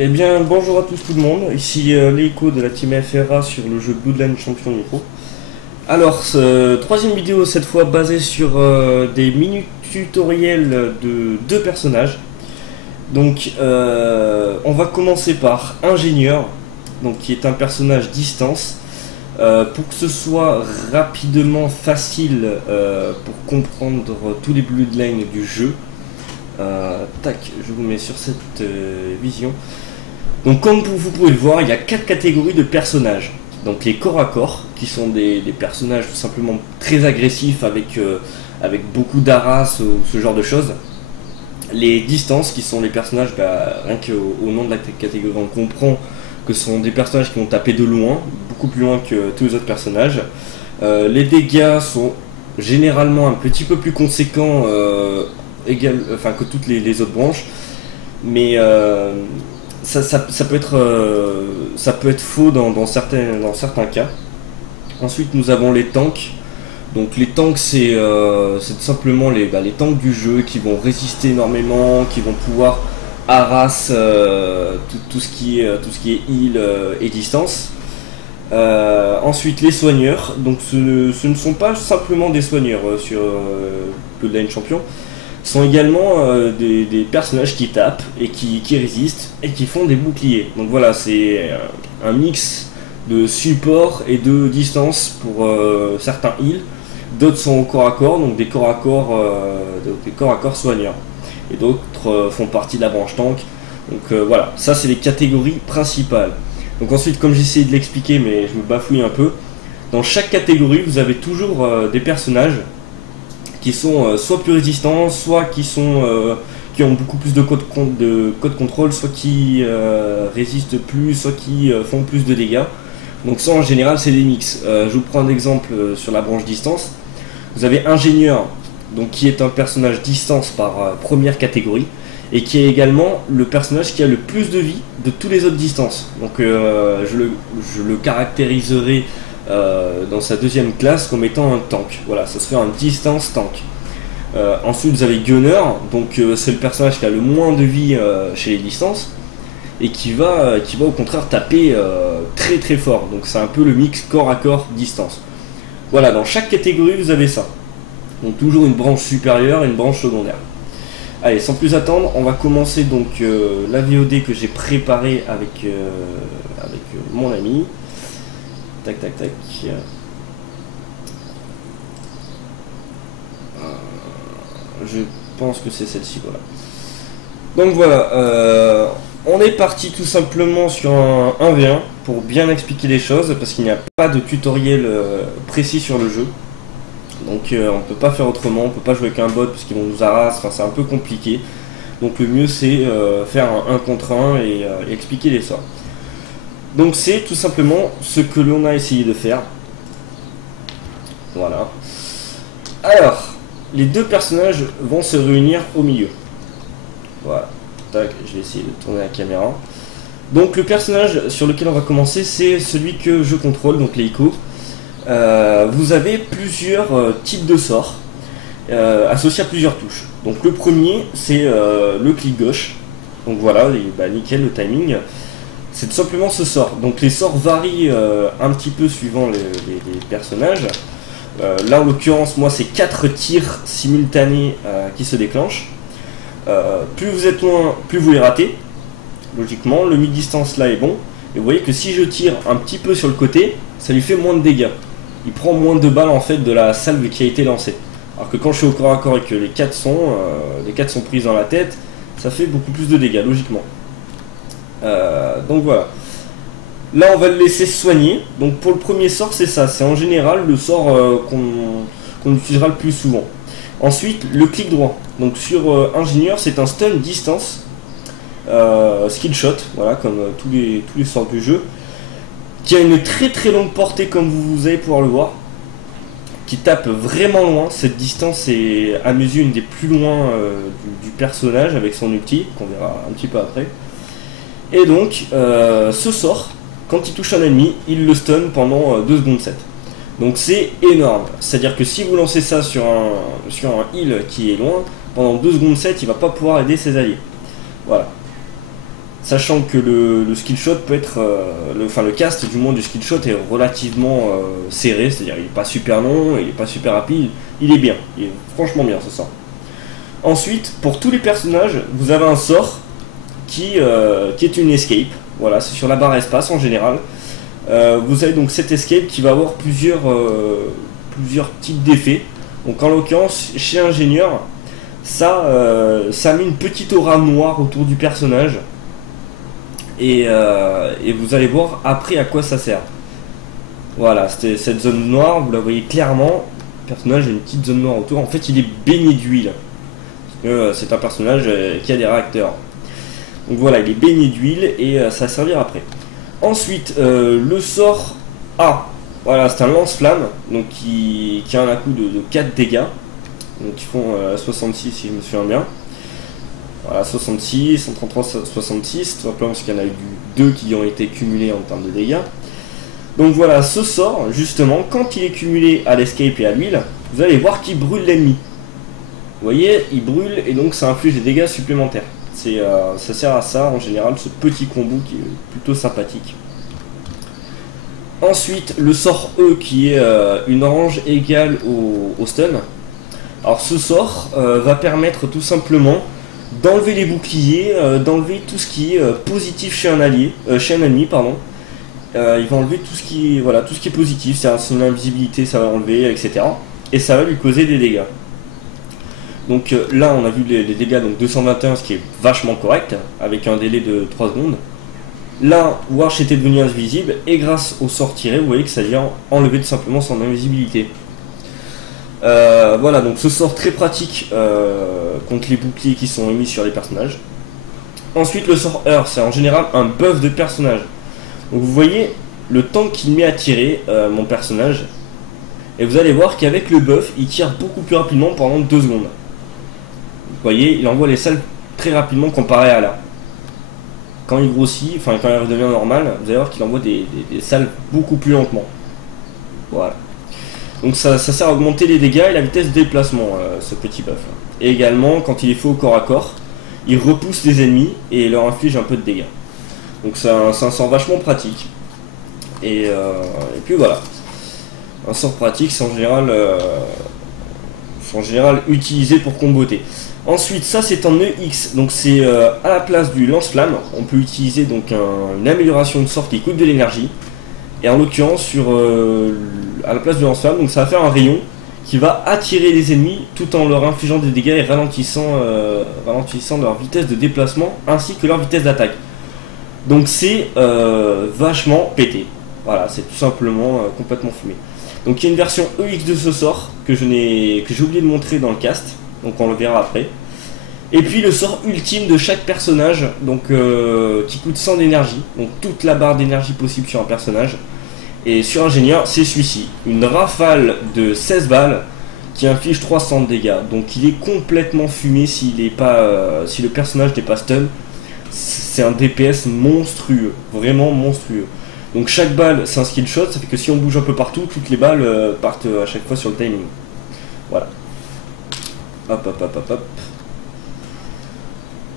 Eh bien, bonjour à tous tout le monde, ici Leiko de la team FRA sur le jeu Bloodline Champion Micro. Alors, troisième vidéo cette fois basée sur des mini-tutoriels de deux personnages. Donc, on va commencer par Ingénieur, donc qui est un personnage distance. Pour que ce soit rapidement facile pour comprendre tous les Bloodlines du jeu. Tac, je vous mets sur cette vision. Donc comme vous pouvez le voir, il y a 4 catégories de personnages. Donc les corps à corps, qui sont des personnages tout simplement très agressifs avec beaucoup d'arras ou ce genre de choses. Les distances, qui sont les personnages, rien qu'au nom de la catégorie, on comprend que ce sont des personnages qui vont taper de loin, beaucoup plus loin que tous les autres personnages. Les dégâts sont généralement un petit peu plus conséquents que toutes les autres branches, mais ça peut être faux dans certains cas. Ensuite nous avons les tanks. Donc les tanks c'est tout simplement les tanks du jeu qui vont résister énormément, qui vont pouvoir harass tout ce qui est heal et distance. Ensuite les soigneurs, donc ce ne sont pas simplement des soigneurs sur Bloodline Champion. Sont également des personnages qui tapent et qui résistent et qui font des boucliers. Donc voilà, c'est un mix de support et de distance pour certains heals. D'autres sont au corps à corps, donc des corps à corps soigneurs. Et d'autres font partie de la branche tank. Donc voilà, ça c'est les catégories principales. Donc ensuite, comme j'essaie de l'expliquer, mais je me bafouille un peu, dans chaque catégorie vous avez toujours des personnages qui sont soit plus résistants, soit qui ont beaucoup plus de code contrôle, soit qui résistent plus, soit qui font plus de dégâts. Donc ça en général c'est des mix. Je vous prends un exemple sur la branche distance. Vous avez Ingénieur, donc qui est un personnage distance par première catégorie, et qui est également le personnage qui a le plus de vie de tous les autres distances. Donc je le caractériserai dans sa deuxième classe comme étant un tank. Voilà, ce serait un distance tank. Ensuite vous avez Gunner, donc c'est le personnage qui a le moins de vie chez les distances et qui va au contraire taper très très fort. Donc c'est un peu le mix corps à corps distance. Voilà, dans chaque catégorie vous avez ça. Donc toujours une branche supérieure et une branche secondaire. Allez, sans plus attendre, on va commencer donc la VOD que j'ai préparée avec mon ami. Tac tac tac. Je pense que c'est celle-ci, voilà. Donc voilà, on est parti tout simplement sur un 1v1 pour bien expliquer les choses, parce qu'il n'y a pas de tutoriel précis sur le jeu. Donc on peut pas faire autrement, on peut pas jouer avec un bot parce qu'ils vont nous harasser, enfin, c'est un peu compliqué. Donc le mieux c'est faire un 1 contre 1 et expliquer les sorts. Donc c'est tout simplement ce que l'on a essayé de faire. Voilà. Alors, les deux personnages vont se réunir au milieu. Voilà. Tac, je vais essayer de tourner la caméra. Donc le personnage sur lequel on va commencer, c'est celui que je contrôle, donc Leiko. Vous avez plusieurs types de sorts associés à plusieurs touches. Donc le premier, c'est le clic gauche. Donc voilà, et, nickel le timing. C'est tout simplement ce sort. Donc les sorts varient un petit peu suivant les personnages. Là en l'occurrence, moi c'est 4 tirs simultanés qui se déclenchent. Plus vous êtes loin, plus vous les ratez. Logiquement, le mi-distance là est bon. Et vous voyez que si je tire un petit peu sur le côté, ça lui fait moins de dégâts. Il prend moins de balles en fait de la salve qui a été lancée. Alors que quand je suis au corps à corps et que les 4 sont prises dans la tête, ça fait beaucoup plus de dégâts logiquement. Donc voilà. Là on va le laisser se soigner. Donc pour le premier sort c'est ça, c'est en général le sort qu'on utilisera le plus souvent. Ensuite le clic droit. Donc sur Ingénieur c'est un stun distance, skill shot, voilà comme tous les sorts du jeu, qui a une très très longue portée comme vous allez pouvoir le voir, qui tape vraiment loin. Cette distance est à mes yeux une des plus loin du personnage avec son ulti, qu'on verra un petit peu après. Et donc ce sort, quand il touche un ennemi, il le stun pendant 2 secondes 7. Donc c'est énorme, c'est à dire que si vous lancez ça sur un heal qui est loin, pendant 2 secondes 7 il va pas pouvoir aider ses alliés. Voilà. sachant que le skill shot peut être, le cast du moins du skill shot est relativement serré, c'est-à-dire il n'est pas super long, il n'est pas super rapide, il est bien, il est franchement bien ce sort. Ensuite, pour tous les personnages, vous avez un sort qui est une escape, voilà, c'est sur la barre espace en général. Vous avez donc cette escape qui va avoir plusieurs types d'effets. Donc en l'occurrence, chez Ingénieur, ça met une petite aura noire autour du personnage. Et vous allez voir après à quoi ça sert. Voilà, cette zone noire, vous la voyez clairement. Le personnage a une petite zone noire autour. En fait, il est baigné d'huile. Parce que c'est un personnage qui a des réacteurs. Donc voilà, il est baigné d'huile et ça va servir après. Ensuite, le sort A. Voilà, c'est un lance-flamme, donc qui a un coup de 4 dégâts. Donc ils font 66 si je me souviens bien. Voilà, 66, 133, 66, tout simplement parce qu'il y en a eu 2 qui ont été cumulés en termes de dégâts. Donc voilà, ce sort, justement, quand il est cumulé à l'escape et à l'huile, vous allez voir qu'il brûle l'ennemi. Vous voyez, il brûle et donc ça inflige des dégâts supplémentaires. Ça sert à ça en général, ce petit combo qui est plutôt sympathique. Ensuite, le sort E qui est une orange égale au stun. Alors ce sort va permettre tout simplement d'enlever les boucliers, d'enlever tout ce qui est positif chez un ennemi, pardon. Il va enlever tout ce qui est positif, c'est son invisibilité, ça va enlever, etc. Et ça va lui causer des dégâts. Donc là on a vu les dégâts, donc 221, ce qui est vachement correct, avec un délai de 3 secondes. Là, Warch était devenu invisible, et grâce au sort tiré, vous voyez que ça vient enlever tout simplement son invisibilité. Voilà, donc ce sort très pratique contre les boucliers qui sont émis sur les personnages. Ensuite, le sort Heure, c'est en général un buff de personnage. Donc vous voyez le temps qu'il met à tirer mon personnage, et vous allez voir qu'avec le buff, il tire beaucoup plus rapidement pendant 2 secondes. Vous voyez, il envoie les salves très rapidement comparé à là. Quand il grossit, enfin quand il redevient normal, vous allez voir qu'il envoie des salves beaucoup plus lentement. Voilà. Donc ça sert à augmenter les dégâts et la vitesse de déplacement, ce petit buff. Et également, quand il est fait au corps à corps, il repousse les ennemis et leur inflige un peu de dégâts. Donc c'est un sort vachement pratique. Et puis voilà. Un sort pratique, c'est en général utilisé pour comboter. Ensuite, ça c'est en EX, donc c'est à la place du lance-flamme, on peut utiliser donc une amélioration de sort qui coûte de l'énergie. Et en l'occurrence, à la place du lance-flamme, donc ça va faire un rayon qui va attirer les ennemis tout en leur infligeant des dégâts et ralentissant leur vitesse de déplacement ainsi que leur vitesse d'attaque. Donc c'est vachement pété. Voilà, c'est tout simplement complètement fumé. Donc il y a une version EX de ce sort que j'ai oublié de montrer dans le cast. Donc on le verra après. Et puis le sort ultime de chaque personnage, donc qui coûte 100 d'énergie, donc toute la barre d'énergie possible sur un personnage. Et sur Ingénieur, c'est celui-ci, une rafale de 16 balles qui inflige 300 de dégâts. Donc il est complètement fumé si le personnage n'est pas stun. C'est un DPS monstrueux, vraiment monstrueux. Donc chaque balle c'est un skill shot, ça fait que si on bouge un peu partout, toutes les balles partent à chaque fois sur le timing. Voilà. Hop, hop, hop, hop, hop.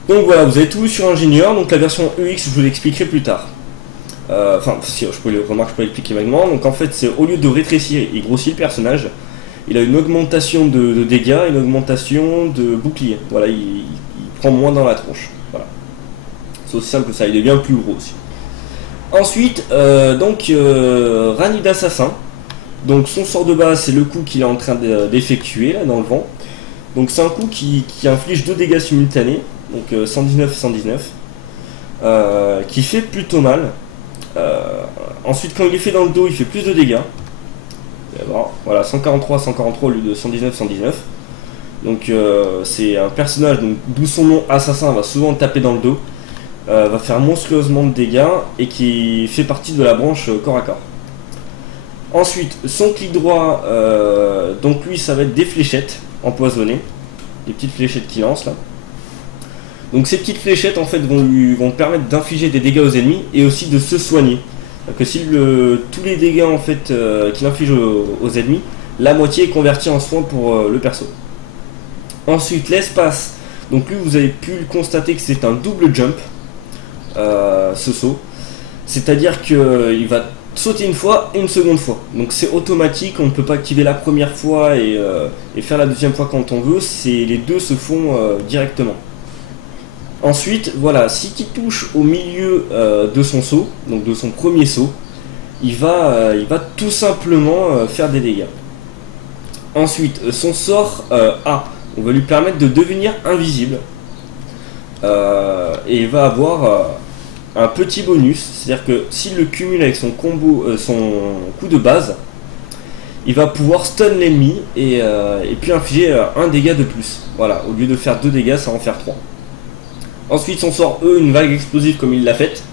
Donc voilà, vous avez tout sur Ingénieur. Donc la version EX, je vous l'expliquerai plus tard. Enfin, si je peux l'expliquer vaguement. Donc en fait, c'est au lieu de rétrécir, il grossit le personnage. Il a une augmentation de dégâts, une augmentation de bouclier. Voilà, il prend moins dans la tronche. Voilà. C'est aussi simple que ça, il devient plus gros aussi. Ensuite, Rani d'Assassin. Donc son sort de base, c'est le coup qu'il est en train d'effectuer là dans le vent. Donc c'est un coup qui inflige 2 dégâts simultanés, donc 119 et 119, qui fait plutôt mal. Ensuite quand il est fait dans le dos, il fait plus de dégâts. Voilà, 143 143 au lieu de 119 119. Donc c'est un personnage, d'où son nom assassin, va souvent taper dans le dos, va faire monstrueusement de dégâts et qui fait partie de la branche corps à corps. Ensuite son clic droit, donc lui ça va être des fléchettes empoisonnées, des petites fléchettes qu'il lance là. Donc ces petites fléchettes en fait vont permettre d'infliger des dégâts aux ennemis et aussi de se soigner. Donc que si tous les dégâts en fait qu'il inflige aux ennemis, la moitié est convertie en soins pour le perso. Ensuite l'espace, donc lui vous avez pu constater que c'est un double jump. ce saut. C'est-à-dire qu'il va sauter une fois et une seconde fois. Donc c'est automatique, on ne peut pas activer la première fois et faire la deuxième fois quand on veut. Les deux se font directement. Ensuite, voilà, si il touche au milieu de son saut, donc de son premier saut, il va tout simplement faire des dégâts. Ensuite, son sort A, on va lui permettre de devenir invisible. Et il va avoir un petit bonus, c'est-à-dire que s'il le cumule avec son combo, son coup de base, il va pouvoir stun l'ennemi et puis infliger un dégât de plus. Voilà, au lieu de faire 2 dégâts, ça va en faire 3. Ensuite, son sort E, une vague explosive comme il l'a faite.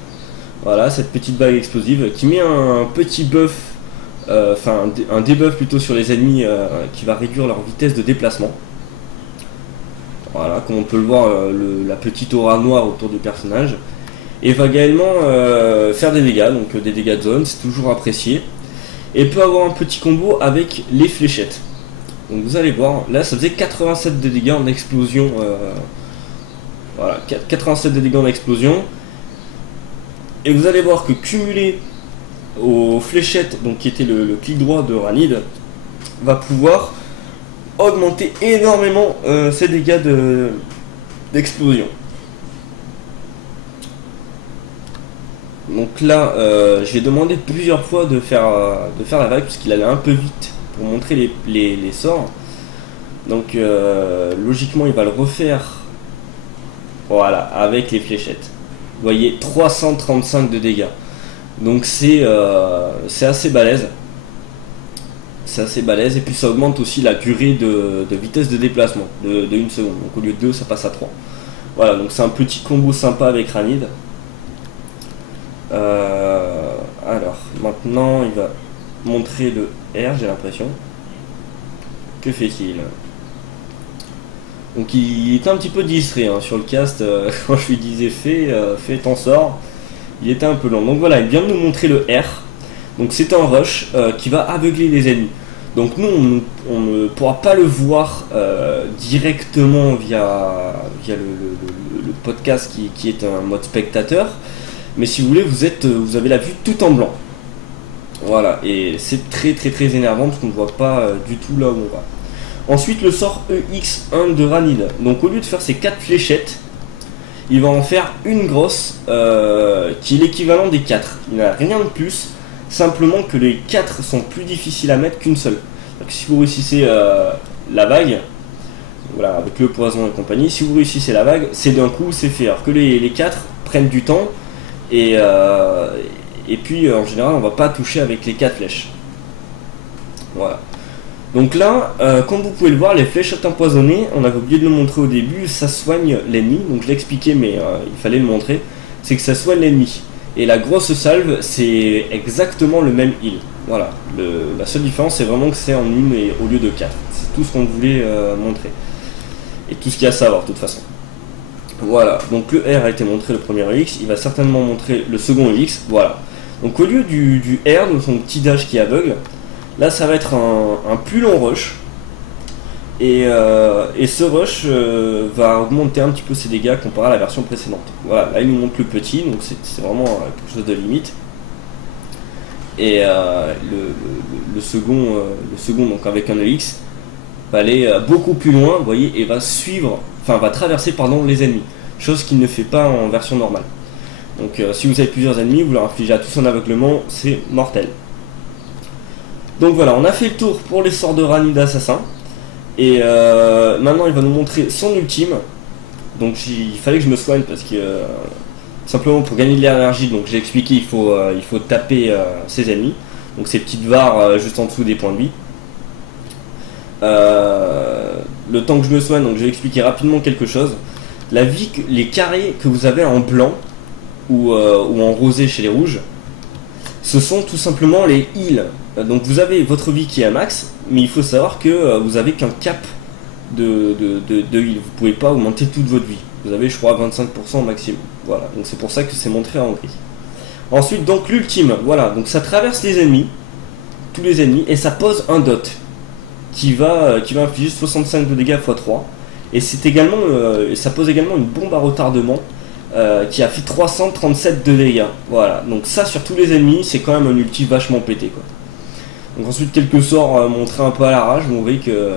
Voilà, cette petite vague explosive qui met un petit buff, enfin un debuff plutôt sur les ennemis qui va réduire leur vitesse de déplacement. Voilà, comme on peut le voir, la petite aura noire autour du personnage. Et va également faire des dégâts, donc des dégâts de zone, c'est toujours apprécié. Et peut avoir un petit combo avec les fléchettes. Donc vous allez voir, là ça faisait 87 de dégâts en explosion. Voilà, 87 de dégâts en explosion. Et vous allez voir que cumulé aux fléchettes, donc qui était le clic droit de Ranid, va pouvoir augmenter énormément ses dégâts d'explosion. Donc là, j'ai demandé plusieurs fois de faire la vague parce qu'il allait un peu vite pour montrer les sorts. Donc logiquement, il va le refaire. Voilà, avec les fléchettes. Vous voyez, 335 de dégâts. Donc c'est assez balèze. C'est assez balèze. Et puis ça augmente aussi la durée de vitesse de déplacement de 1 seconde. Donc au lieu de 2, ça passe à 3. Voilà, donc c'est un petit combo sympa avec Ranid. Alors, maintenant, il va montrer le R, j'ai l'impression. Que fait-il? Donc il était un petit peu distrait sur le cast quand je lui disais fais ton sort. Il était un peu long. Donc voilà, il vient de nous montrer le R. Donc c'est un rush qui va aveugler les ennemis. Donc nous on ne pourra pas le voir directement via le podcast qui est un mode spectateur. Mais si vous voulez, vous avez la vue tout en blanc. Voilà, et c'est très énervant parce qu'on ne voit pas du tout là où on va. Ensuite, le sort EX1 de Ranid. Donc au lieu de faire ces 4 fléchettes, il va en faire une grosse qui est l'équivalent des 4. Il n'a rien de plus, simplement que les 4 sont plus difficiles à mettre qu'une seule. Donc si vous réussissez la vague, voilà, avec le poison et compagnie, si vous réussissez la vague, c'est d'un coup, c'est fait. Alors que les 4 prennent du temps, et puis en général, on va pas toucher avec les 4 flèches. Voilà. Donc là, comme vous pouvez le voir, les fléchettes empoisonnées, on avait oublié de le montrer au début, ça soigne l'ennemi. Donc je l'ai expliqué, mais il fallait le montrer. C'est que ça soigne l'ennemi. Et la grosse salve, c'est exactement le même heal. Voilà. La seule différence, c'est vraiment que c'est en une et au lieu de 4. C'est tout ce qu'on voulait montrer. Et tout ce qu'il y a à savoir, de toute façon. Voilà. Donc le R a été montré, le premier EX. Il va certainement montrer le second EX. Voilà. Donc au lieu du R, de son petit dash qui aveugle, là, ça va être un plus long rush. Et ce rush va augmenter un petit peu ses dégâts comparé à la version précédente. Voilà, là il nous montre le petit, donc c'est vraiment quelque chose de limite. Et le second, donc avec un EX, va aller beaucoup plus loin, vous voyez, et va va traverser les ennemis. Chose qu'il ne fait pas en version normale. Donc si vous avez plusieurs ennemis, vous leur infligez à tous un aveuglement, c'est mortel. Donc voilà, on a fait le tour pour les sorts de Ranid assassin. Et maintenant il va nous montrer son ultime. Donc il fallait que je me soigne parce que simplement pour gagner de l'énergie, donc j'ai expliqué, il faut taper ses ennemis. Donc ces petites barres juste en dessous des points de vie. Le temps que je me soigne, donc je vais expliquer rapidement quelque chose. La vie, les carrés que vous avez en blanc ou en rosé chez les rouges, ce sont tout simplement les heals. Donc vous avez votre vie qui est à max, mais il faut savoir que vous avez qu'un cap de heal. Vous pouvez pas augmenter toute votre vie. Vous avez, je crois, 25% au maximum. Voilà, donc c'est pour ça que c'est montré en gris. Ensuite, donc l'ultime, voilà, donc ça traverse les ennemis, tous les ennemis, et ça pose un dot qui va infliger 65 de dégâts x 3. Et c'est également, ça pose également une bombe à retardement qui a fait 337 de dégâts. Voilà, donc ça sur tous les ennemis, c'est quand même un ulti vachement pété quoi. Donc ensuite quelques sorts montrés un peu à l'arrache, vous voyez que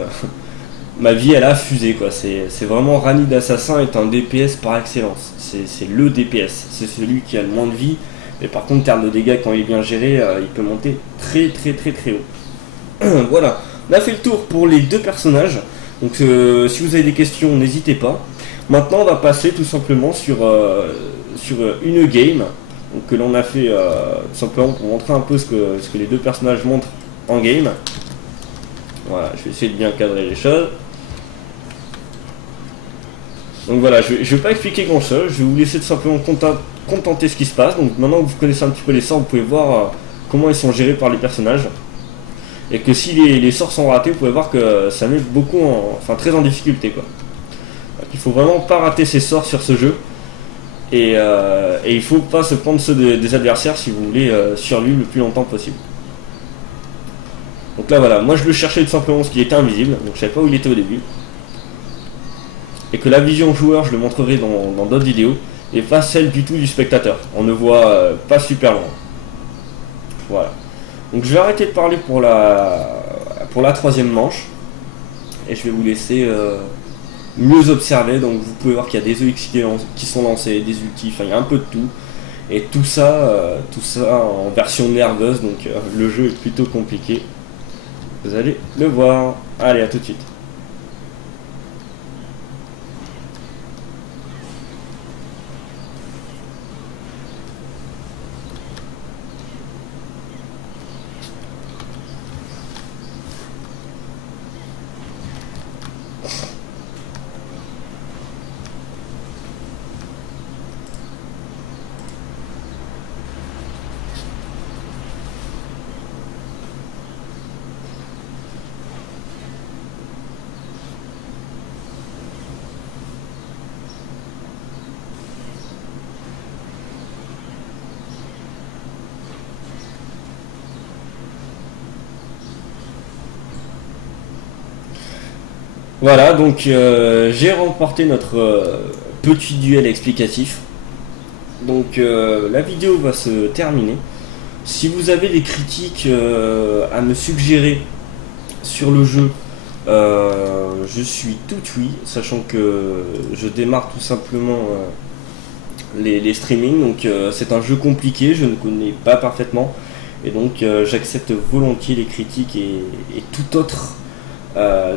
ma vie elle a fusé quoi. C'est vraiment Rani d'Assassin est un DPS par excellence. C'est le DPS, c'est celui qui a le moins de vie. Mais par contre, en termes de dégâts, quand il est bien géré, il peut monter très haut. Voilà, on a fait le tour pour les deux personnages. Donc si vous avez des questions, n'hésitez pas. Maintenant, on va passer tout simplement sur une game. Donc, que l'on a fait tout simplement pour montrer un peu ce que les deux personnages montrent en game. Voilà, je vais essayer de bien cadrer les choses. Donc voilà, je vais pas expliquer grand chose, je vais vous laisser tout simplement contenter ce qui se passe. Donc maintenant que vous connaissez un petit peu les sorts, vous pouvez voir comment ils sont gérés par les personnages. Et que si les sorts sont ratés, vous pouvez voir que ça met beaucoup très en difficulté quoi. Donc, il faut vraiment pas rater ses sorts sur ce jeu. Et il faut pas se prendre ceux des adversaires si vous voulez survivre le plus longtemps possible. Donc là voilà, moi je le cherchais tout simplement parce qu'il était invisible, donc je savais pas où il était au début. Et que la vision joueur, je le montrerai dans d'autres vidéos, et pas celle du tout du spectateur. On ne voit pas super loin. Voilà. Donc je vais arrêter de parler pour la troisième manche. Et je vais vous laisser mieux observer. Donc vous pouvez voir qu'il y a des EX qui sont lancés, des ultis, enfin il y a un peu de tout. Et tout ça en version nerveuse, donc le jeu est plutôt compliqué. Vous allez le voir. Allez, à tout de suite. Voilà, donc j'ai remporté notre petit duel explicatif. Donc la vidéo va se terminer. Si vous avez des critiques à me suggérer sur le jeu, je suis tout oui, sachant que je démarre tout simplement les streamings. Donc c'est un jeu compliqué, je ne connais pas parfaitement. Et donc j'accepte volontiers les critiques et tout autre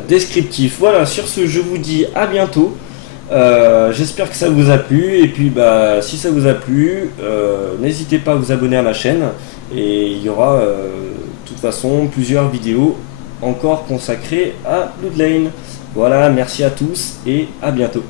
descriptif. Voilà, sur ce je vous dis à bientôt. J'espère que ça vous a plu, et puis si ça vous a plu, n'hésitez pas à vous abonner à ma chaîne, et il y aura de toute façon plusieurs vidéos encore consacrées à Bloodlane. Voilà, merci à tous et à bientôt.